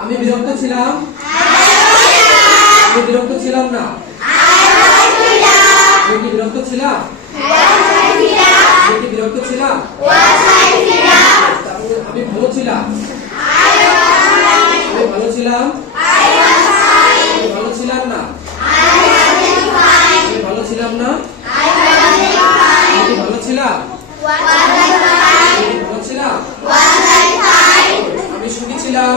আমি বিরক্ত ছিলাম? আমি বিরক্ত ছিলাম না। আমি কি বিরক্ত ছিলাম আমি কি বিরক্ত ছিলাম তারপরে আমি ভালো ছিলাম আমি ভালো ছিলাম আমি ভালো ছিলাম না আমি ভালো ছিলাম না আমি কি ভালো ছিলাম আমি কি ভালো ছিলাম আমি সুখী ছিলাম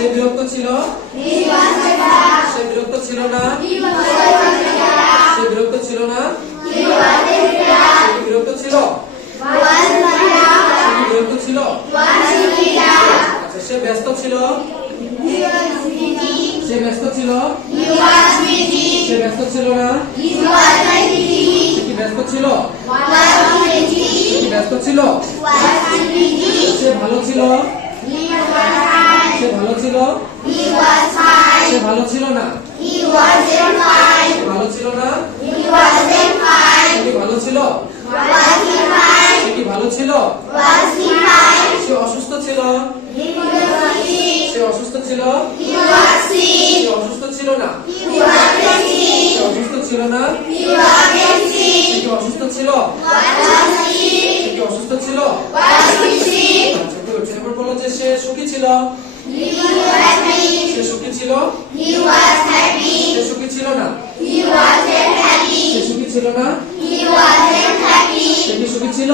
সে বিরক্ত ছিল? সে বিরক্ত ছিল না? সে বিরক্ত ছিল না? বিরক্ত ছিল? বিরক্ত ছিল? আচ্ছা সে ব্যস্ত ছিল? সে ব্যস্ত ছিল? সে ব্যস্ত ছিল না? কি ব্যস্ত ছিল? ব্যস্ত ছিল? সে ভালো ছিল? সে ভালো ছিল না? সে ভালো ছিল না? ভালো ছিল? কি ভালো ছিল? সে অসুস্থ ছিল? সে অসুস্থ ছিল? সে অসুস্থ ছিল না? অসুস্থ ছিল না? অসুস্থ ছিল? অসুস্থ ছিল? বলো যে সে সুখী ছিল। সে সুখী ছিল সে সুখী ছিল না সে সুখী ছিল না? সে কি সুখী ছিল